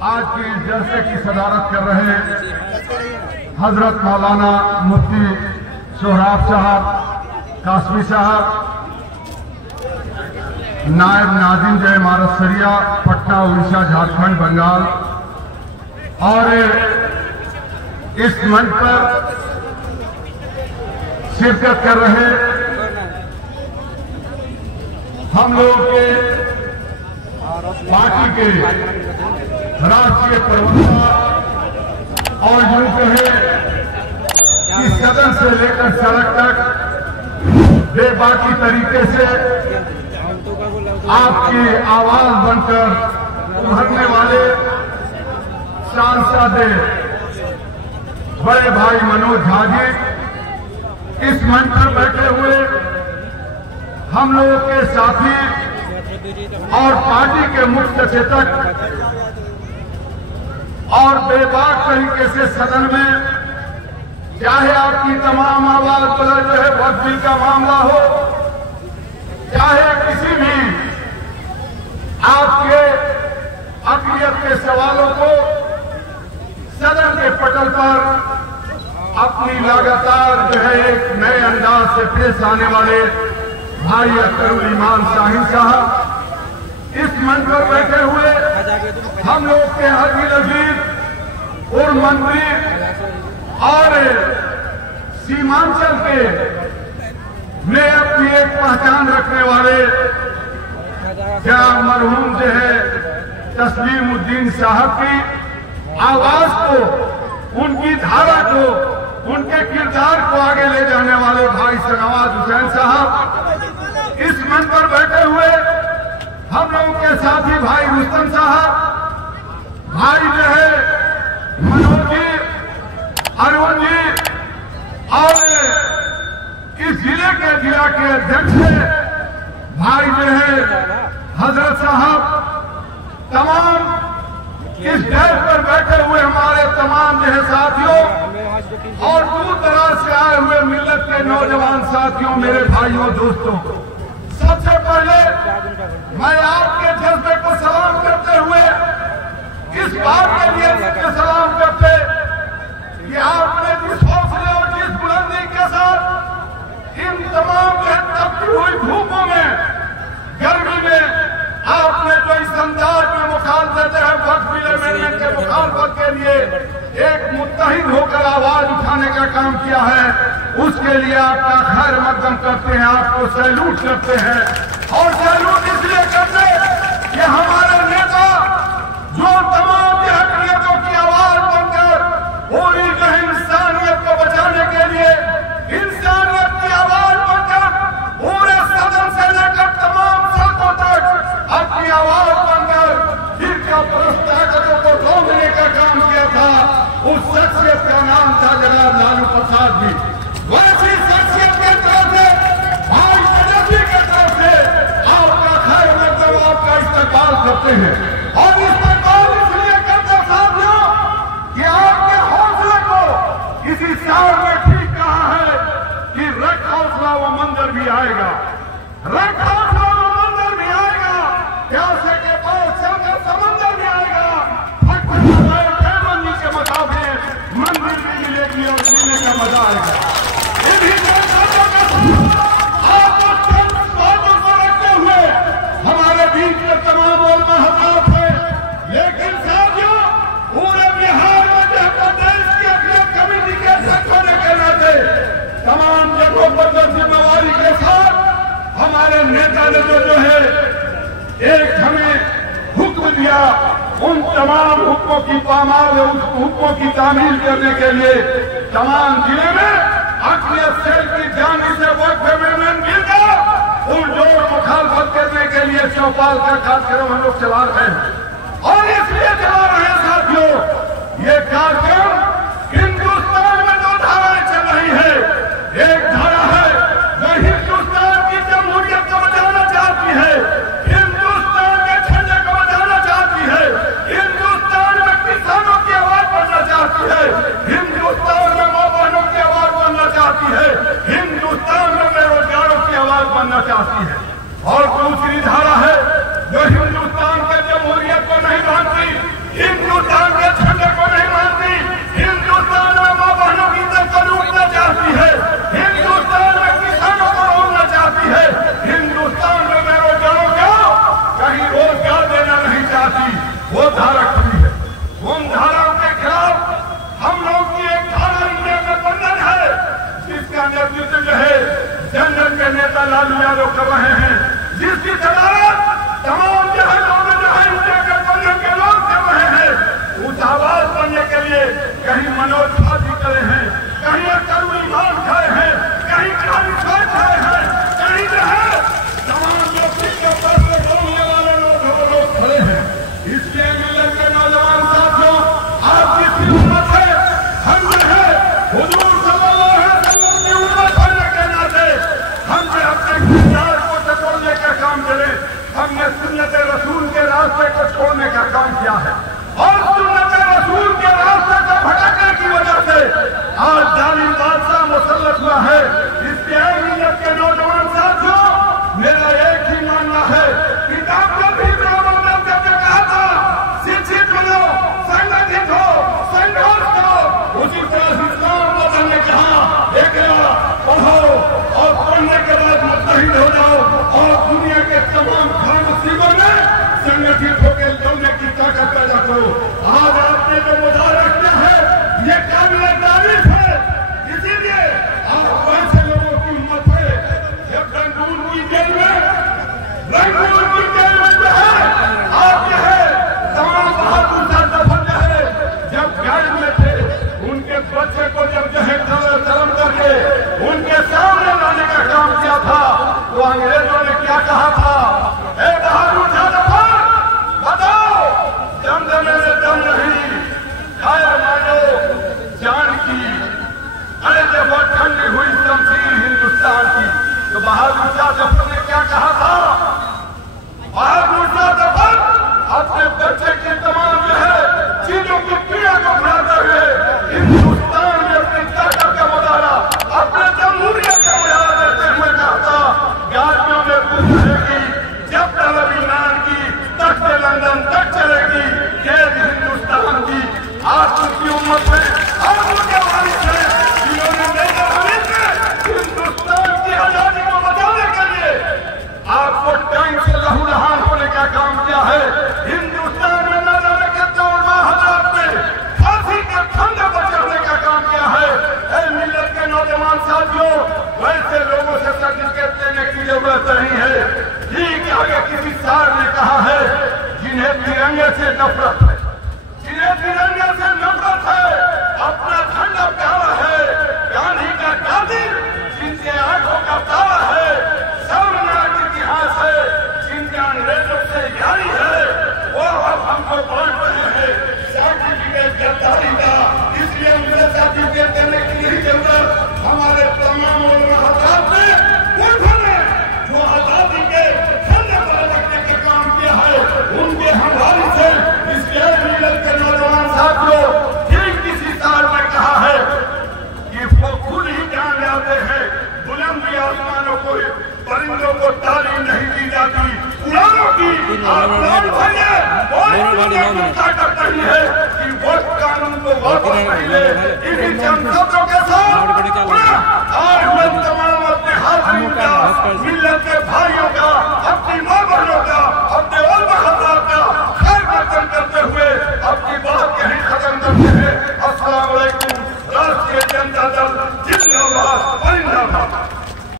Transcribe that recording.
आज की इस जलसे की सदारत कर रहे हजरत मौलाना मुफ्ती सोहराब साहब कासमी साहब, नायब नाजिम जय इमारत सरिया, पटना, उड़ीसा, झारखंड, बंगाल, और इस मंच पर शिरकत कर रहे हम लोग के पार्टी के राष्ट्रीय प्रवक्ता और यूं कहे कि सदन से लेकर सड़क तक बेबाकी तरीके से आपकी आवाज बनकर उभरने वाले सांसद बड़े भाई मनोज झा जी इस मंच पर बैठे हुए हम लोगों के साथी और पार्टी के मुख्य सचेतक और बेबाक तरीके से सदन में चाहे आपकी तमाम आवाज पर जो है वक्त बिल का मामला हो, चाहे किसी भी आपके अक़लियत के सवालों को सदन के पटल पर अपनी लगातार जो है एक नए अंदाज से पेश आने वाले भाई अख्तरुल ईमान शाहीन साहब इस मंच पर बैठे हुए हम लोग के हाजी नजीर और मंत्री और सीमांचल के में अपनी एक पहचान रखने वाले क्या मरहूम जो है तस्लीमुद्दीन साहब की आवाज को, उनकी धारा को, उनके किरदार को आगे ले जाने वाले भाई शहनवाज हुसैन साहब इस मंच पर बैठे हुए हम लोगों के साथी भाई रुस्तम साहब, भाई जो है मनोज जी, अरुण जी, और इस जिले के अध्यक्ष भाई जो है हजरत साहब, तमाम इस डेस्क पर बैठे हुए हमारे तमाम जो है साथियों और दूर दराज से आए हुए मिल्लत के नौजवान साथियों, मेरे भाइयों, दोस्तों, सबसे पहले मैं आपके जज्बे को सलाम करते हुए इस बात के लिए सलाम करते कि आपने जिस हौसले और जिस बुलंदी के साथ इन तमाम तपती हुई धूपों में, गर्मी में आपने जो इस अंदाज में मुखालफत है वक्त मिले मिलने के मुखालफत के लिए एक मुत्तहिद होकर आवाज उठाने का काम किया है, उसके लिए आपका खैर मकदम करते हैं, आपको सैल्यूट करते हैं। और सैल्यूट इसलिए करते कि हमारे नेता जो तमाम अक़लियतों की आवाज बनकर पूरी जो इंसानियत को बचाने के लिए इंसानियत की आवाज बनकर पूरे सदन से लेकर तमाम सड़कों तक अपनी आवाज बनकर फिरका परस्त ताकतों को रोकने का काम किया था, उस शख्सियत का नाम था जनाब लालू प्रसाद जी। वैसी शख्सियत के तरफ से भाई तेजस्वी के तरफ से आपका खैर मकदम, आपका इस्तकबाल करते हैं। और इस्तकबाल इसलिए करते साथियों कि आपके हौसले को किसी शायर ने ठीक कहा है कि रख हौसला वो मंजर भी आएगा, रख हौसला वो मंजर भी आएगा, प्यासे के पास चलकर समंदर भी आएगा, मंजिल के मुताबिक मंजिल भी मिलेगी और मिलने का मजा आएगा। इन्हीं बातों को रखते हुए हमारे बीच में तमाम उलमा हज़रात हैं, लेकिन साथियों पूरे बिहार में प्रदेश की अक़लियत कमेटी के अध्यक्ष होने के नाते तमाम जगहों पर जो जिम्मेवारी के साथ हमारे नेता ने जो है एक हमें हुक्म दिया, उन तमाम हुक्मों की पामाल, उन हुक्मों की तामील करने के लिए तमाम जिले में अक़लियत सेल की जानी से वक्त में मिल गया, उन जोर मुखालफत करने के लिए चौपाल का कार्यक्रम हम लोग चला रहे हैं। और इसलिए चला रहे हैं साथियों, ये कार्यक्रम हिंदुस्तान में दो धाराएं चल रही है। एक धारा है जो हिंदुस्तान की जमहूरियत को बचाना चाहती है, हिंदुस्तान के झंडे को बचाना चाहती है, हिंदुस्तान में किसानों की आवाज बनना चाहती है, हिंदुस्तान में मां बहनों की आवाज बनना चाहती है, हिंदुस्तान में बेरोजगारों की आवाज बनना चाहती है। और दूसरी धारा है जो हिंदुस्तान के जमहूरियत को नहीं मानती, हिंदू मनोज झा जी करे हैं, कहीं तरुण इमाम खड़े हैं, कहीं खालिद खड़े हैं, कहीं जो है तमाम लोग के पर बोलने वाले लोग खड़े हैं। इसलिए मिलत के नौजवान साथियों, आपकी खिदमत है, हम जो है हुजूर सल्लल्लाहु अलैहि वसल्लम की उम्मत होने के नाते हम जो अपने किरदार को टटोलने का काम करें। हमने सुन्नत रसूल के रास्ते को छोड़ने का काम किया है और सुन्नत रसूल के रास्ते को भटकने की वजह से आज जालिम बादशाह मुसल्लत हुआ है। इसलिए मिलत के नौजवान साथियों, मेरा एक ही मानना है, किताब को भी कहा था शिक्षित बनो, संगठित हो, संघर्ष करो। उसी तरह इस्लाम वालों ने कहा पढ़ो और पढ़ने के बाद मुत्तहिद हो जाओ और दुनिया के तमाम मुसीबतों में संगठित होकर लड़ने की ताकत पैदा करो। आज आपने जो मुजाहरा किया है ये काबिल तारीफ है। इसीलिए आप वैसे लोगों की हिम्मत है। जब रंगून की जेल में जो है आप जो है तमाम बहादुर दफन जो है जब जेल में थे, उनके बच्चे को जब जो है कलम करके उनके सामने लाने का काम किया था तो अंग्रेजों ने क्या कहा था? ए बहादुर दफन बताओ, दम में दम नहीं, खैर मानो जान की। अरे जब वो ठंडी हुई शमशीर हिंदुस्तान की तो बहादुर शाह जफर ने क्या कहा था? बहादुर शाह जफर अपने बच्चे की तमाम जो है चीजों की पीड़ा को भुलाते हुए हिंदुस्तान में अपनी ताकत का मुजाहरा, अपने जमहूरियत का मुजाहरा देते हुए कहा था, गाड़ियों में बुक रहेगी जब तलब ईमान की, तख्त लंदन तक चलेगी ये हिंदुस्तान की। आज उनकी उम्मत में और उनके वालिद ने जिन्होंने मेजर हमीद ने हिंदुस्तान की आजादी को बचाने के लिए आपको टाइम से लहूलुहान होने का काम किया है। हिंदुस्तान में न जाने कितने उलमा हज़रात ने फांसी के फंदे पर चढ़ने का काम किया है। ऐ मिल्लत के नौजवान साथियों, वैसे लोगों से सर्टिफिकेट लेने की जरूरत नहीं है। ठीक आगे किसी सार ने कहा है, जिन्हें तिरंगे से नफरत है, जिन्हें तिरंगे से नफरत है, अपना झंडा प्यारा है, गांधी का कातिल जिनके आंखों का तारा है, शर्मनाक इतिहास है, जिनके अंग्रेजों से यारी है, वो अब हमको बांट रहे हैं सर्टिफिकेट गद्दारी का। इसलिए उनसे सर्टिफिकेट देने की नहीं जरूरत। हमारे तमाम उलमा हज़रात ने उन्होंने जो आजादी के झंडे पर रखने का काम किया है उनके हवाले से इसलिए मिलत के नौजवान साथियों, ठीक किसी साल में कहा है कि वो खुद ही जान जाते हैं बुलंदी आसमानों को, परिंदों को तालीम नहीं दी जाती, उड़ानों की ताकत नहीं है कि वोट कानून को वापस नहीं ले।